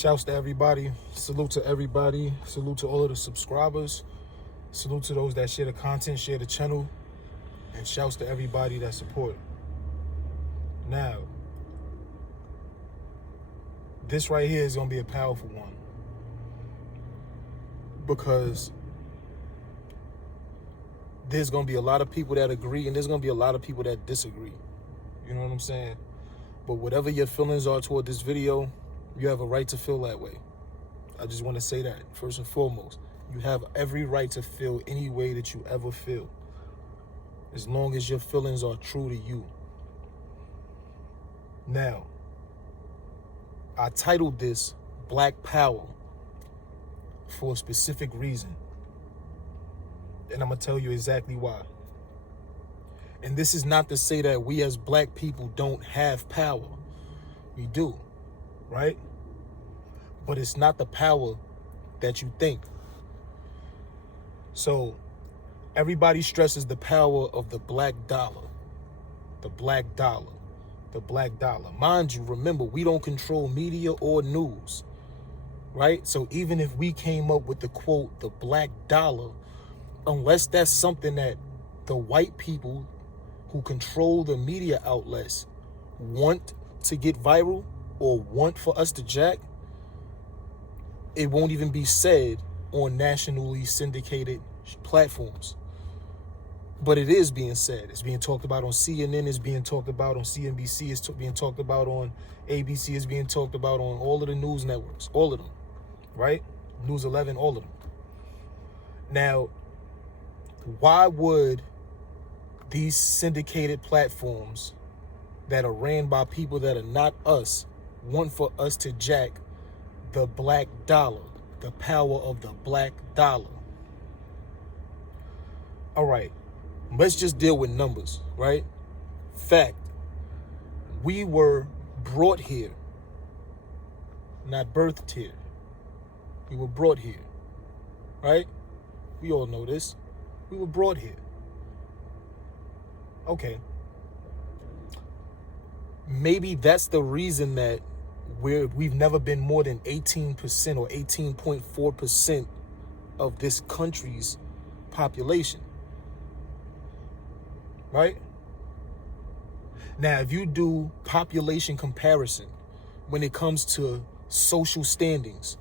Shouts to everybody. Salute to everybody. Salute to all of the subscribers. Salute to those that share the content, share the channel. And shouts to everybody that support. Now, this right here is going to be a powerful one. Because there's going to be a lot of people that agree and there's going to be a lot of people that disagree. You know what I'm saying? But whatever your feelings are toward this video, you have a right to feel that way. I just want to say that, first and foremost. You have every right to feel any way that you ever feel, as long as your feelings are true to you. Now, I titled this Black Power for a specific reason. And I'm going to tell you exactly why. And this is not to say that we as black people don't have power. We do, right? But it's not the power that you think. So everybody stresses the power of the black dollar. The black dollar. The black dollar. Mind you, remember, we don't control media or news, right? So even if we came up with the quote, the black dollar, unless that's something that the white people who control the media outlets want to get viral or want for us to jack, it won't even be said on nationally syndicated platforms. But it is being said. It's being talked about on CNN. It's being talked about on CNBC. It's being talked about on ABC. It's being talked about on all of the news networks. All of them, right? News 11, all of them. Now, why would these syndicated platforms that are ran by people that are not us want for us to jack the black dollar, the power of the black dollar? All right, let's just deal with numbers, right? Fact, we were brought here, not birthed here. We were brought here, right? We all know this. We were brought here. Okay. Maybe that's the reason that we've never been more than 18% or 18.4% of this country's population. Right? Now, if you do population comparison when it comes to social standings,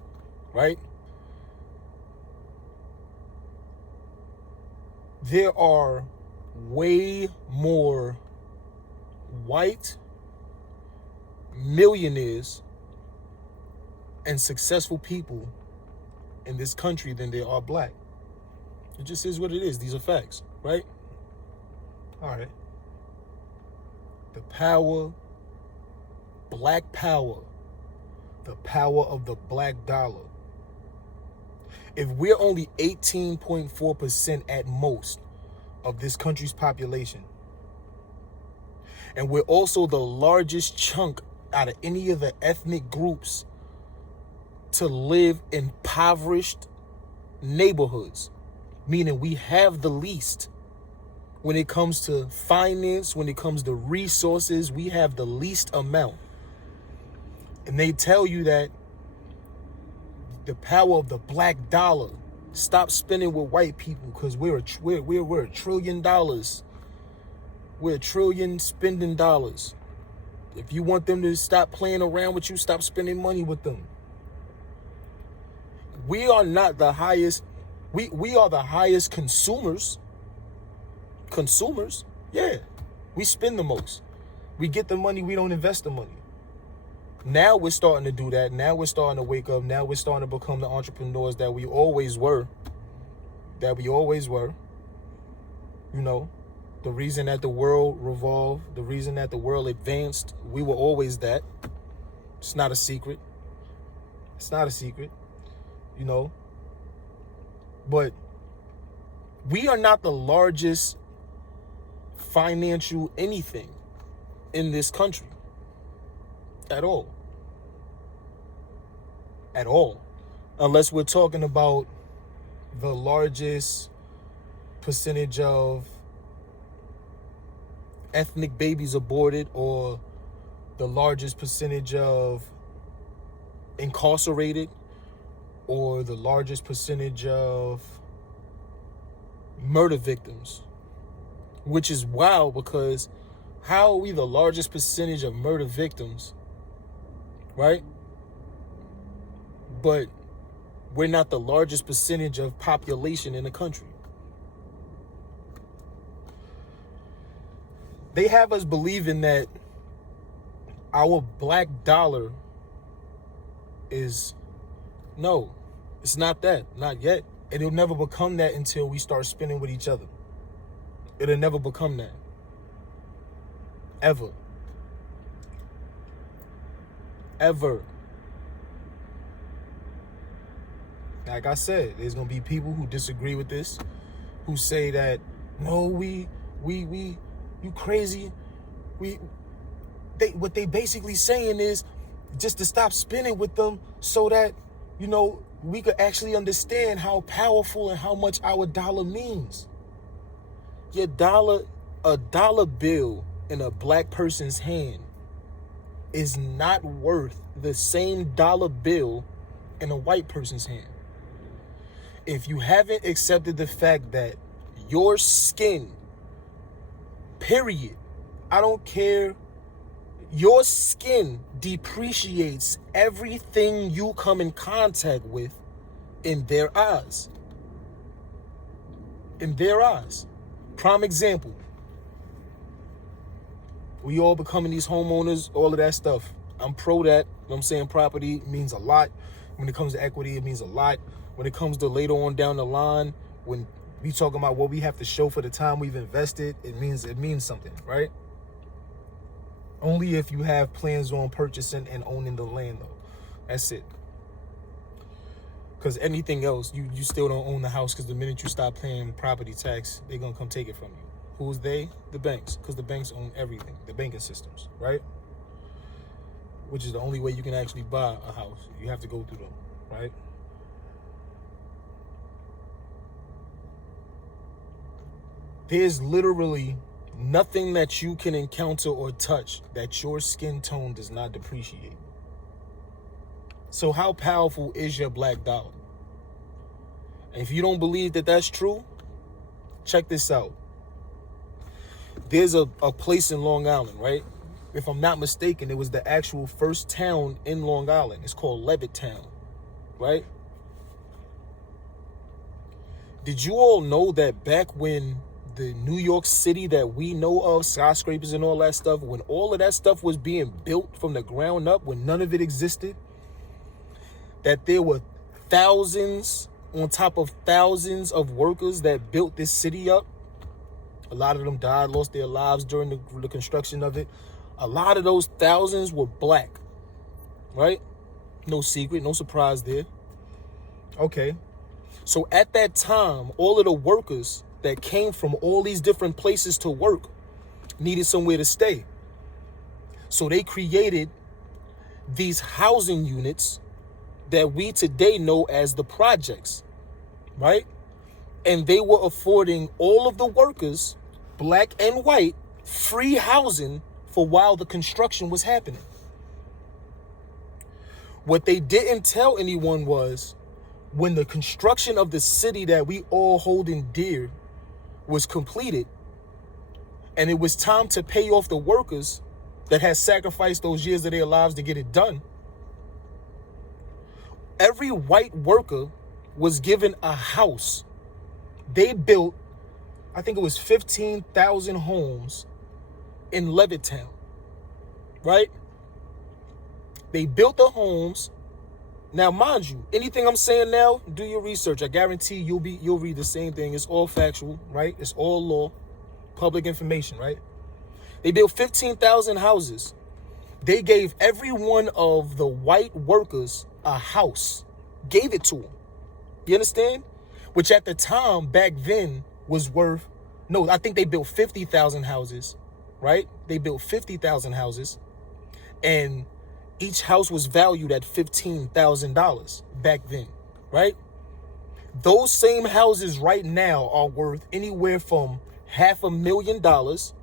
right? There are way more white millionaires and successful people in this country than there are black. It just is what it is. These are facts, right? All right. The power, black power, the power of the black dollar. If we're only 18.4% at most of this country's population, and we're also the largest chunk out of any of the ethnic groups to live in impoverished neighborhoods, meaning we have the least when it comes to finance, when it comes to resources, we have the least amount. And they tell you that the power of the black dollar, stop spending with white people because we're $1 trillion. We're $1 trillion spending dollars. If you want them to stop playing around with you, stop spending money with them. We are not the highest. We are the highest consumers. Consumers, yeah. We spend the most. We get the money, we don't invest the money. Now we're starting to do that. Now we're starting to wake up. Now we're starting to become the entrepreneurs that we always were. You know, the reason that the world revolved, the reason that the world advanced, we were always that. It's not a secret. It's not a secret, you know. But we are not the largest financial anything in this country at all. At all. Unless we're talking about the largest percentage of ethnic babies aborted or the largest percentage of incarcerated or the largest percentage of murder victims, which is wild because how are we the largest percentage of murder victims, right? But we're not the largest percentage of population in the country. They have us believing that our black dollar is, no, it's not that, not yet. And it'll never become that until we start spending with each other. It'll never become that. Ever. Ever. Like I said, there's gonna be people who disagree with this, who say that, no, you crazy. What they basically saying is just to stop spending with them so that, you know, we could actually understand how powerful and how much our dollar means. A dollar bill in a black person's hand is not worth the same dollar bill in a white person's hand. If you haven't accepted the fact that your skin, period, I don't care, your skin depreciates everything you come in contact with in their eyes. In their eyes. Prime example. We all becoming these homeowners, all of that stuff. I'm pro that. You know what I'm saying? Property means a lot. When it comes to equity, it means a lot. When it comes to later on down the line, when we talking about what we have to show for the time we've invested, it means something, right? Only if you have plans on purchasing and owning the land, though. That's it. Because anything else, you still don't own the house, because the minute you stop paying property tax, they're going to come take it from you. Who's they? The banks, because the banks own everything, the banking systems, right? Which is the only way you can actually buy a house. You have to go through them, right? There's literally nothing that you can encounter or touch that your skin tone does not depreciate. So how powerful is your black dollar? And if you don't believe that that's true, check this out. There's a place in Long Island, right? If I'm not mistaken, it was the actual first town in Long Island. It's called Levittown, right? Did you all know that back when the New York City that we know of, skyscrapers and all that stuff, when all of that stuff was being built from the ground up, when none of it existed, that there were thousands on top of thousands of workers that built this city up? A lot of them died, lost their lives during the construction of it. A lot of those thousands were black, right? No secret, no surprise there. Okay. So at that time, all of the workers that came from all these different places to work needed somewhere to stay. So they created these housing units that we today know as the projects, right? And they were affording all of the workers, black and white, free housing for while the construction was happening. What they didn't tell anyone was when the construction of the city that we all hold in dear was completed, and it was time to pay off the workers that had sacrificed those years of their lives to get it done, every white worker was given a house. They built, I think it was 15,000 homes in Levittown, right? They built the homes. Now, mind you, anything I'm saying now, do your research. I guarantee you'll read the same thing. It's all factual, right? It's all law, public information, right? They built 15,000 houses. They gave every one of the white workers a house, gave it to them. You understand? Which at the time, back then, was worth, no, I think they built 50,000 houses, right? They built 50,000 houses, and each house was valued at $15,000 back then, right? Those same houses right now are worth anywhere from $500,000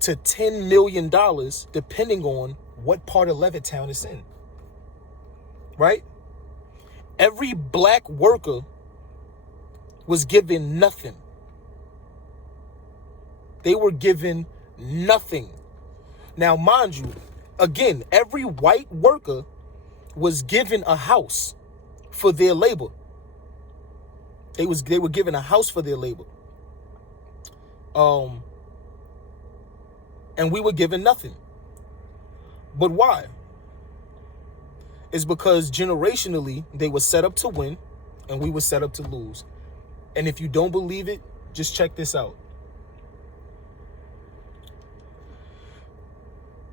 to $10 million, depending on what part of Levittown it's in. right? Every black worker was given nothing. They were given nothing. Now, mind you, again, every white worker was given a house for their labor. They were given a house for their labor. And we were given nothing. But why? It's because generationally they were set up to win and we were set up to lose. And if you don't believe it, just check this out.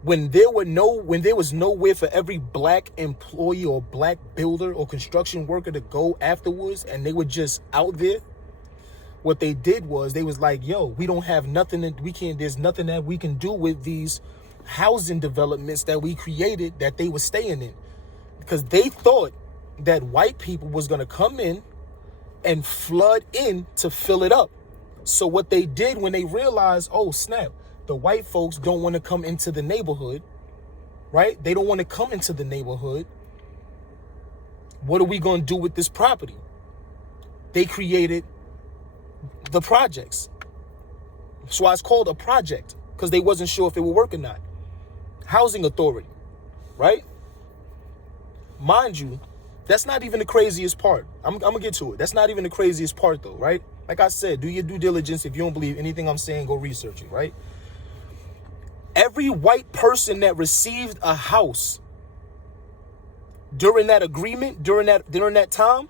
When there was nowhere for every black employee or black builder or construction worker to go afterwards, and they were just out there, what they did was they was like, yo, we don't have nothing that there's nothing that we can do with these housing developments that we created that they were staying in. Because they thought that white people was going to come in and flood in to fill it up. So what they did when they realized, oh, snap, the white folks don't want to come into the neighborhood, right? They don't want to come into the neighborhood. What are we going to do with this property? They created the projects. That's why it's called a project, because they wasn't sure if it would work or not. Housing authority, right? Mind you, that's not even the craziest part. I'm going to get to it. That's not even the craziest part, though, right? Like I said, do your due diligence. If you don't believe anything I'm saying, go research it, right? Every white person that received a house during that agreement, during that time,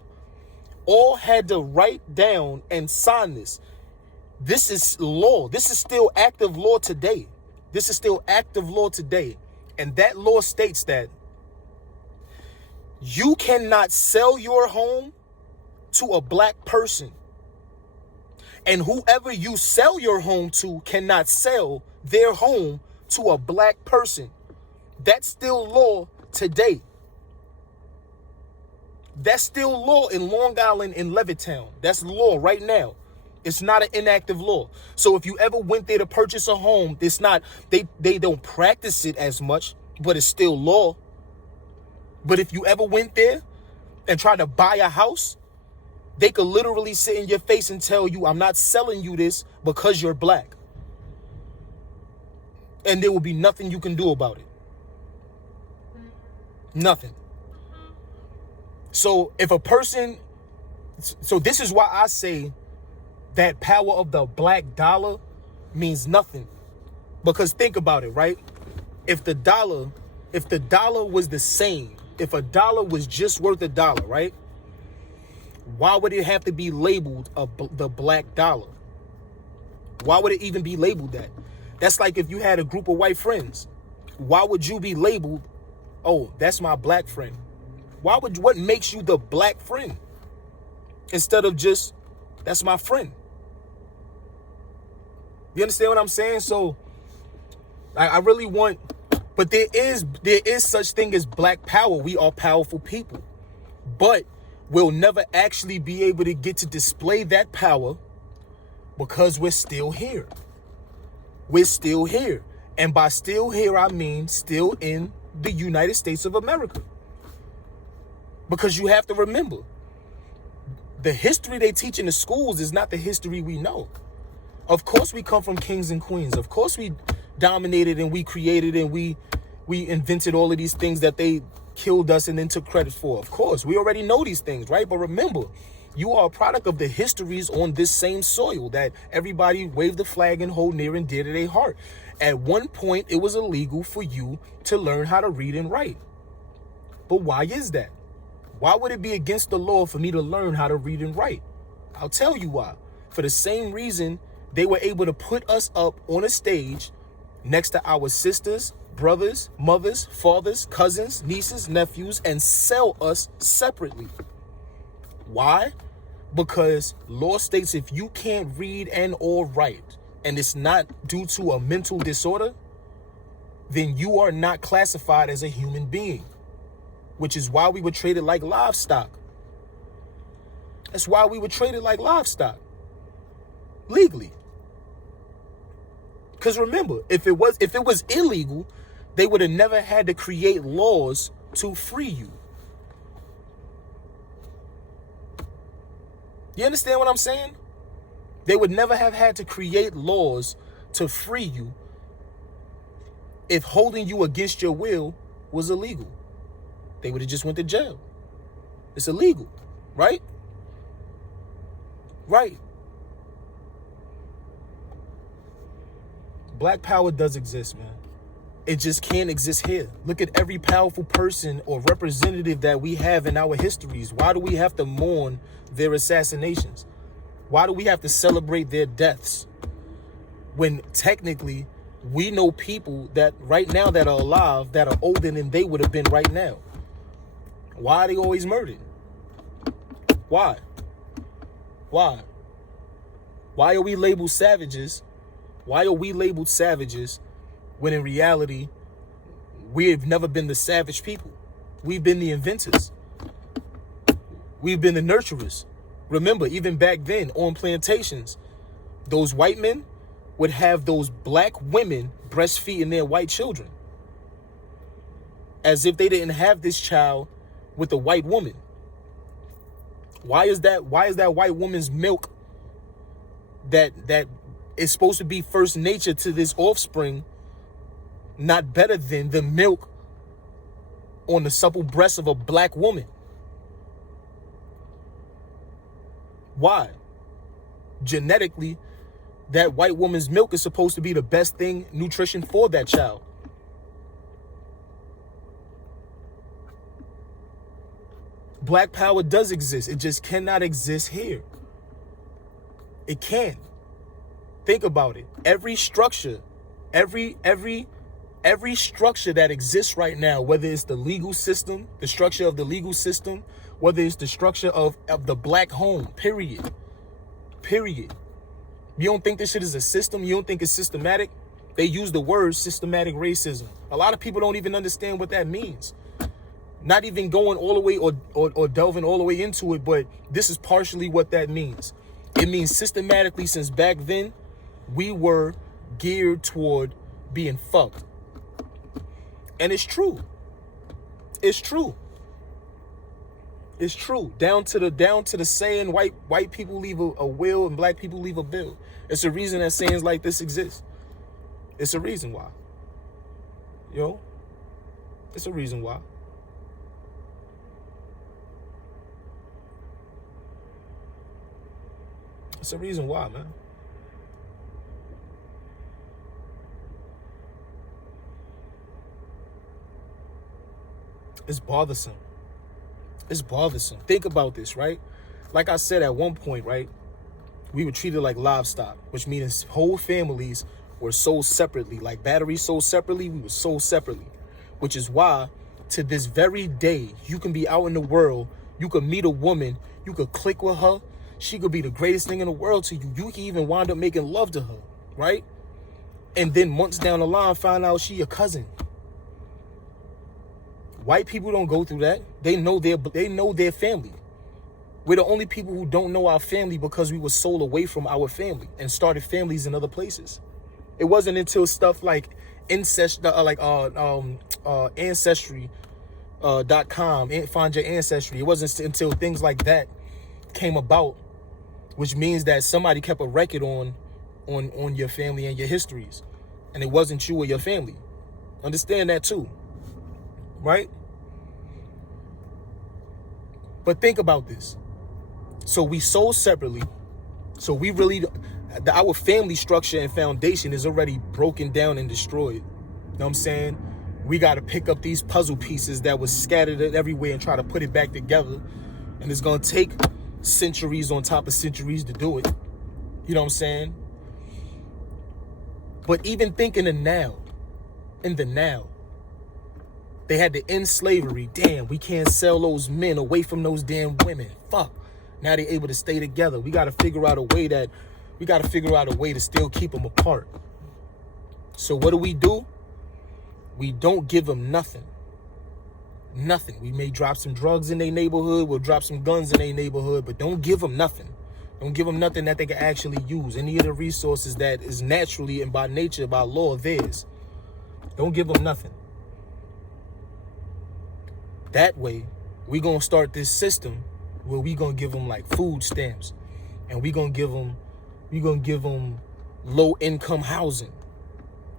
all had to write down and sign this. This is law. This is still active law today. This is still active law today. And that law states that you cannot sell your home to a black person. And whoever you sell your home to cannot sell their home to a black person. That's still law today. That's still law in Long Island and Levittown. That's law right now. It's not an inactive law. So if you ever went there to purchase a home, it's not, they don't practice it as much, but it's still law. But if you ever went there and tried to buy a house, they could literally sit in your face and tell you, I'm not selling you this because you're black. And there will be nothing you can do about it. Nothing. So if a person, so this is why I say that power of the black dollar means nothing. Because think about it, right? If the dollar was the same, if a dollar was just worth a dollar, right? Why would it have to be labeled the black dollar? Why would it even be labeled that? That's like if you had a group of white friends. Why would you be labeled, oh, that's my black friend? What makes you the black friend? Instead of just, that's my friend. You understand what I'm saying? So I really want, but there is such thing as black power. We are powerful people, but we'll never actually be able to get to display that power because we're still here. We're still here. And by still here, I mean still in the United States of America. Because you have to remember, the history they teach in the schools is not the history we know. Of course we come from kings and queens. Of course we dominated and we created and we invented all of these things that they killed us and then took credit for. Of course, we already know these things, right? But remember, you are a product of the histories on this same soil that everybody waved the flag and hold near and dear to their heart. At one point, it was illegal for you to learn how to read and write. But why is that? Why would it be against the law for me to learn how to read and write? I'll tell you why. For the same reason they were able to put us up on a stage next to our sisters, brothers, mothers, fathers, cousins, nieces, nephews, and sell us separately. Why? Because law states if you can't read and or write, and it's not due to a mental disorder, then you are not classified as a human being, which is why we were treated like livestock. That's why we were treated like livestock, legally. Because remember, if it was illegal, they would have never had to create laws to free you. You understand what I'm saying? They would never have had to create laws to free you if holding you against your will was illegal. They would have just went to jail. It's illegal, right? Right. Black power does exist, man. It just can't exist here. Look at every powerful person or representative that we have in our histories. Why do we have to mourn their assassinations? Why do we have to celebrate their deaths? When technically we know people that right now that are alive that are older than they would have been right now. Why are they always murdered? Why? Why? Why are we labeled savages? Why are we labeled savages when in reality, we've never been the savage people? We've been the inventors. We've been the nurturers. Remember, even back then on plantations, those white men would have those black women breastfeeding their white children as if they didn't have this child with a white woman. Why is that white woman's milk that is supposed to be first nature to this offspring not better than the milk on the supple breast of a black woman? Why? Genetically, that white woman's milk is supposed to be the best thing, nutrition for that child. Black power does exist. It just cannot exist here. It can't. Think about it. Every structure, every structure that exists right now, whether it's the legal system, the structure of the legal system, whether it's the structure of the black home, period. You don't think this shit is a system? You don't think it's systematic? They use the word systematic racism. A lot of people don't even understand what that means. Not even going all the way or delving all the way into it, but this is partially what that means. It means systematically, since back then, we were geared toward being fucked. And it's true. It's true. It's true. Down to the saying white people leave a will and black people leave a bill. It's a reason that sayings like this exist. It's a reason why. It's a reason why. It's a reason why, man. It's bothersome. It's bothersome. Think about this, right? Like I said at one point, right? We were treated like livestock, which means whole families were sold separately. Like batteries sold separately, we were sold separately. Which is why, to this very day, you can be out in the world, you could meet a woman, you could click with her, she could be the greatest thing in the world to you. You can even wind up making love to her, right? And then months down the line, find out she your cousin. White people don't go through that. They know their family. We're the only people who don't know our family because we were sold away from our family and started families in other places. It wasn't until stuff like Ancestry.com, find your ancestry. It wasn't until things like that came about, which means that somebody kept a record on your family and your histories, and it wasn't you or your family. Understand that too, right? But think about this. So we sold separately. So we really, our family structure and foundation is already broken down and destroyed. You know what I'm saying? We got to pick up these puzzle pieces that was scattered everywhere and try to put it back together. And it's going to take centuries on top of centuries to do it. You know what I'm saying? But even think in the now, they had to end slavery. Damn, we can't sell those men away from those damn women. Fuck. Now they're able to stay together. We got to figure out a way to still keep them apart. So what do? We don't give them nothing. Nothing. We may drop some drugs in their neighborhood. We'll drop some guns in their neighborhood, but don't give them nothing. Don't give them nothing that they can actually use. Any of the resources that is naturally and by nature, by law, theirs. Don't give them nothing. That way, we going to start this system where we going to give them like food stamps. and we gonna give them low income housing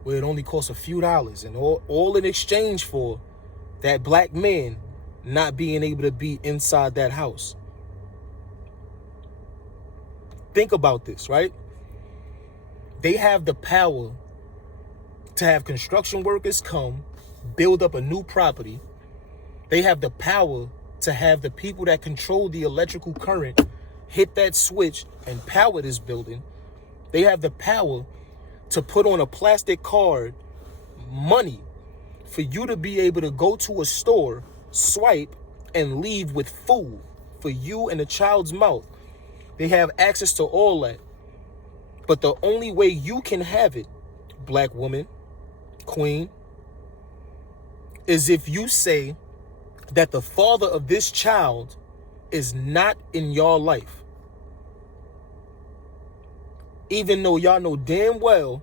where it only costs a few dollars, and all in exchange for that black man not being able to be inside that house. Think about this, right? They have the power to have construction workers come, build up a new property. They have the power to have the people that control the electrical current hit that switch and power this building. They have the power to put on a plastic card money for you to be able to go to a store, swipe, and leave with food for you and the child's mouth. They have access to all that. But the only way you can have it, black woman, queen, is if you say that the father of this child is not in your life. Even though y'all know damn well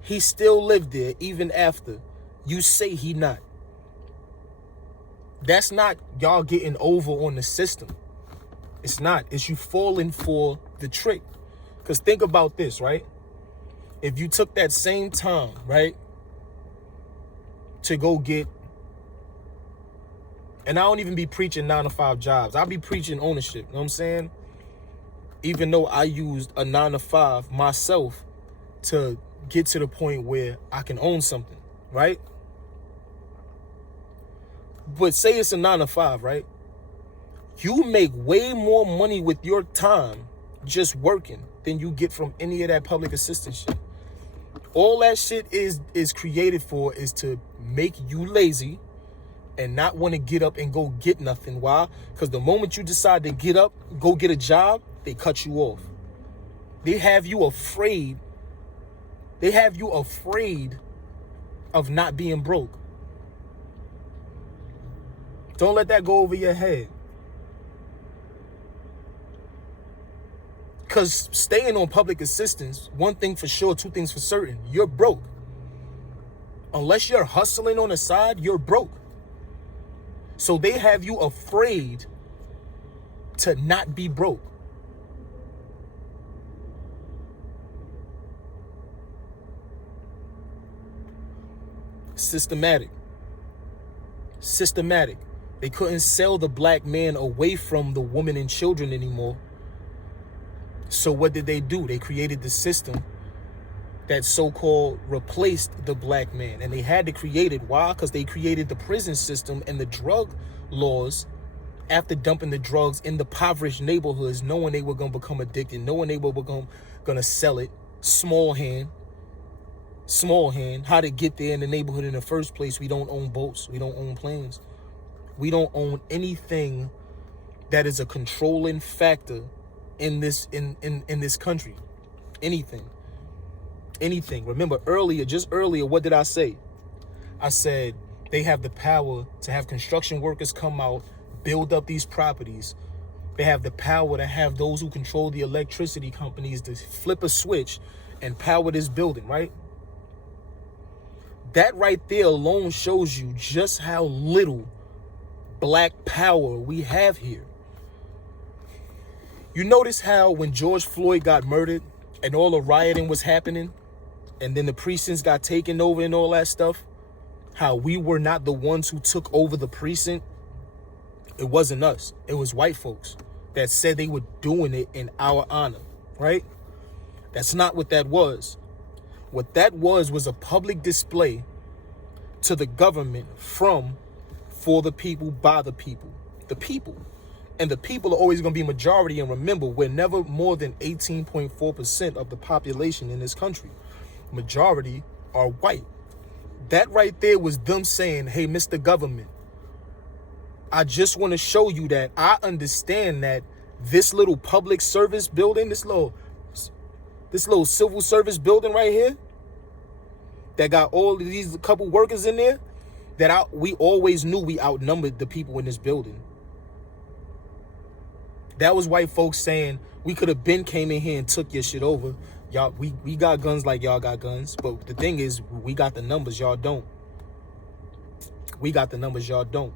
he still lived there even after you say he not. That's not y'all getting over on the system. It's not. It's you falling for the trick. Because think about this, right? If you took that same time, right, to go get, and I don't even be preaching 9-to-5 jobs. I'll be preaching ownership. You know what I'm saying? Even though I used a 9-to-5 myself to get to the point where I can own something, right? But say it's a 9-to-5, right? You make way more money with your time just working than you get from any of that public assistance shit. All that shit is created for is to make you lazy and not want to get up and go get nothing. Why? Because the moment you decide to get up, go get a job, they cut you off. They have you afraid. They have you afraid of not being broke. Don't let that go over your head. Because staying on public assistance, one thing for sure, two things for certain, you're broke. Unless you're hustling on the side, you're broke. So they have you afraid to not be broke. Systematic. They couldn't sell the black man away from the woman and children anymore. So what did they do? They created the system that so-called replaced the black man. And they had to create it. Why? Because they created the prison system and the drug laws after dumping the drugs in the impoverished neighborhoods, knowing they were going to become addicted, knowing they were going to sell it. Small hand. How to get there in the neighborhood in the first place. We don't own boats. We don't own planes. We don't own anything that is a controlling factor in this country. Anything. Remember just earlier, what did I say? I said they have the power to have construction workers come out, build up these properties. They have the power to have those who control the electricity companies to flip a switch and power this building, right? That right there alone shows you just how little black power we have here. You notice how when George Floyd got murdered and all the rioting was happening and then the precincts got taken over and all that stuff, how we were not the ones who took over the precinct? It wasn't us. It was white folks that said they were doing it in our honor, right? That's not what that was. What that was a public display to the government from, for the people, by the people. The people. And the people are always going to be majority. And remember, we're never more than 18.4% of the population in this country. Majority are white. That right there was them saying, hey, Mr. Government, I just want to show you that I understand that this little public service building, this little civil service building right here, that got all of these couple workers in there, that we always knew we outnumbered the people in this building. That was white folks saying, we could have been came in here and took your shit over. Y'all, we got guns like y'all got guns. But the thing is, we got the numbers, y'all don't. We got the numbers, y'all don't.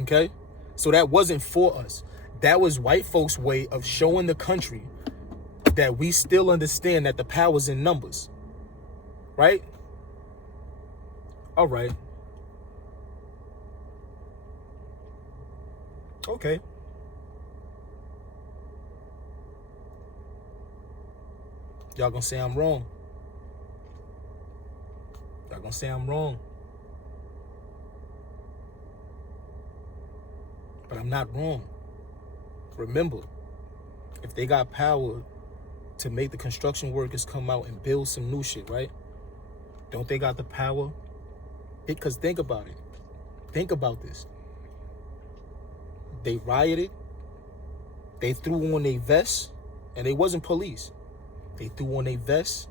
Okay? So that wasn't for us. That was white folks' way of showing the country that we still understand that the power's in numbers. Right? All right. Okay. Y'all gonna say I'm wrong. Y'all gonna say I'm wrong. But I'm not wrong. Remember, if they got power to make the construction workers come out and build some new shit, right? Don't they got the power? Because think about it. Think about this. They rioted. They threw on their vests, and they wasn't police. They threw on their vests.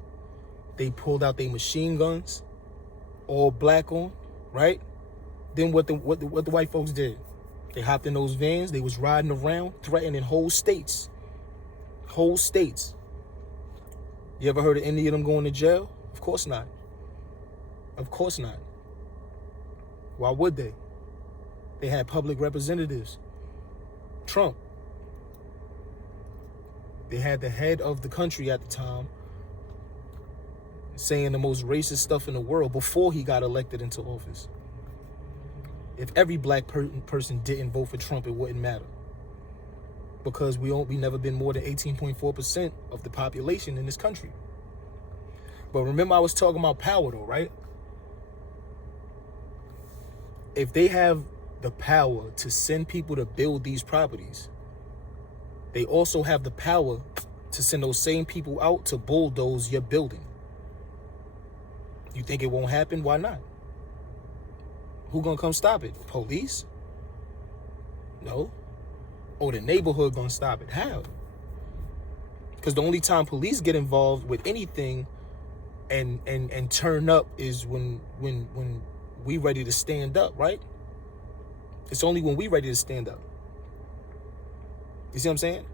They pulled out their machine guns, all black on, right? Then what the white folks did? They hopped in those vans. They was riding around, threatening whole states. Whole states. You ever heard of any of them going to jail? Of course not. Of course not. Why would they? They had public representatives. Trump. They had the head of the country at the time saying the most racist stuff in the world before he got elected into office. If every black person didn't vote for Trump, it wouldn't matter. Because we never been more than 18.4% of the population in this country. But remember I was talking about power though, right? If they have the power to send people to build these properties, they also have the power to send those same people out to bulldoze your building. You think it won't happen? Why not? Who gonna come stop it? Police? No. Or the neighborhood gonna stop it? How? Because the only time police get involved with anything and turn up is when we ready to stand up, right? It's only when we ready to stand up. You see what I'm saying?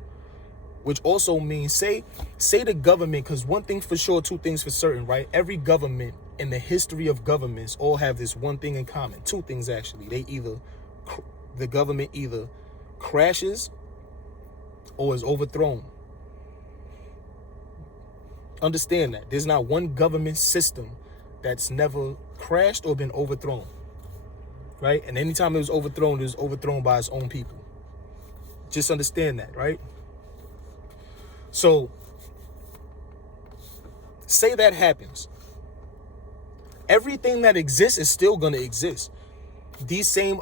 Which also means, say the government, because one thing for sure, two things for certain, right? Every government in the history of governments all have this one thing in common. Two things, actually. The government either crashes or is overthrown. Understand that. There's not one government system that's never crashed or been overthrown, right? And anytime it was overthrown by its own people. Just understand that, right? So, say that happens. Everything that exists is still going to exist. These same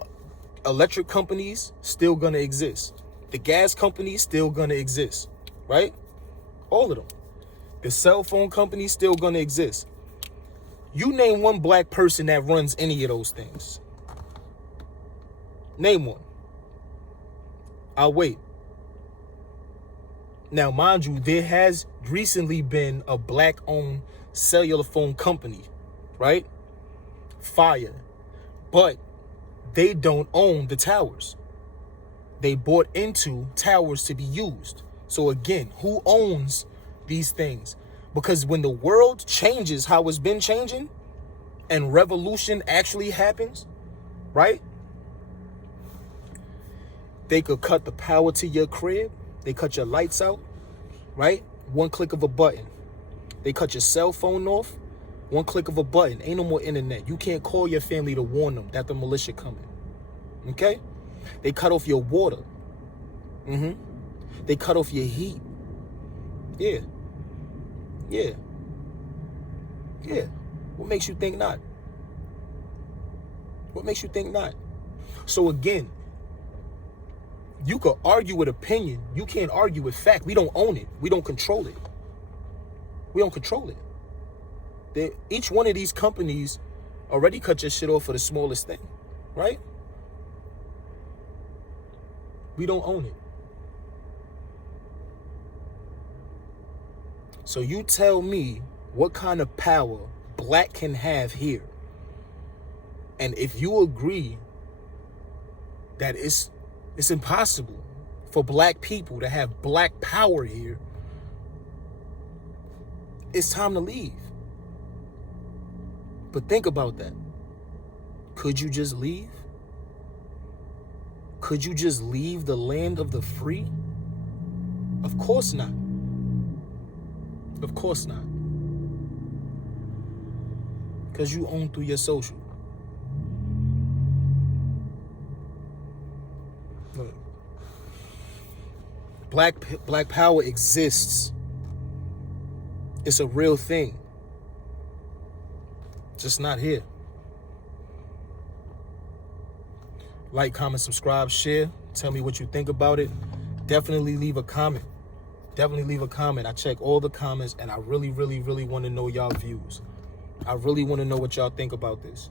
electric companies still going to exist. The gas companies still going to exist, right? All of them. The cell phone companies still going to exist. You name one black person that runs any of those things. Name one. I'll wait. Now, mind you, there has recently been a black-owned cellular phone company, right? Fire. But they don't own the towers. They bought into towers to be used. So again, who owns these things? Because when the world changes how it's been changing and revolution actually happens, right? They could cut the power to your crib. They cut your lights out, right? One click of a button. They cut your cell phone off. One click of a button. Ain't no more internet. You can't call your family to warn them that the militia coming. Okay? They cut off your water. They cut off your heat. Yeah. Yeah. Yeah. What makes you think not? What makes you think not? So again, you could argue with opinion. You can't argue with fact. We don't own it. We don't control it. We don't control it. Each one of these companies already cut your shit off for the smallest thing, right? We don't own it. So you tell me what kind of power black can have here. And if you agree that it's impossible for black people to have black power here, it's time to leave. But think about that. Could you just leave? Could you just leave the land of the free? Of course not. Of course not. Because you own through your social. Look. Black power exists. It's a real thing. Just not here. Like, comment, subscribe, share. Tell me what you think about it. Definitely leave a comment. Definitely leave a comment. I check all the comments, and I really, really, really want to know y'all views. I really want to know what y'all think about this.